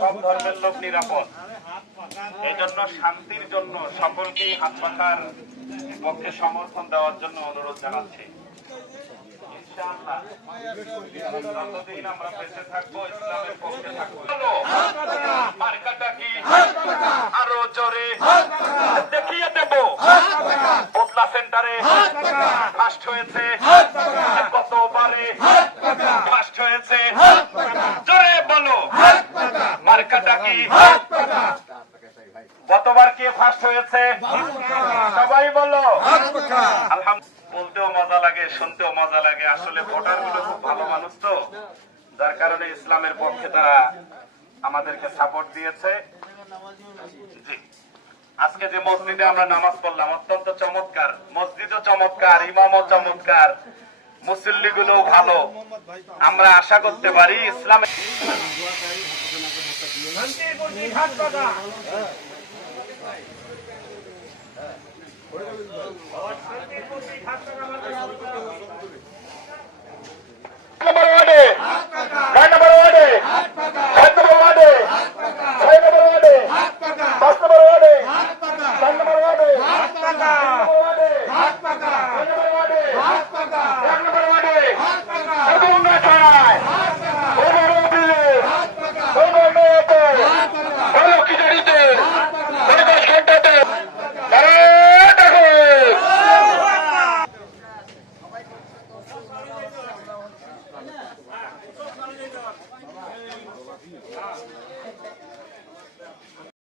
সব ধর্মের লোক নিরাপদ। এই জন্য শান্তির জন্য সকলকেই হাত পাখার পক্ষে সমর্থন দেওয়ার জন্য অনুরোধ জানাচ্ছি। যতদিন আমরা বেঁচে থাকব ইসলামের পক্ষে থাকব। মার্কাটা কি? আরও জোরে। দেখিয়ে দেব। বদলা সেন্টারে ফার্স্ট হয়েছে। কতবারে ফার্স্ট হয়েছে জোরে বলো মার্কাটা কি? কতবার কে ফার্স্ট হয়েছে? সবাই বলো। বলতেও মজা লাগে শুনতেও মজা লাগে। আসলে ভোটারগুলো খুব ভালো মানুষ তো। যার কারণে ইসলামের পক্ষে তারা আমাদেরকে সাপোর্ট দিয়েছে। জি। আজকে যে মসজিদে আমরা নামাজ পড়লাম অত্যন্ত চমৎকার। মসজিদও চমৎকার ইমামও চমৎকার। মুসল্লি গুলো ভালো। আমরা আশা করতে পারি ইসলাম なんでこれで勝ったか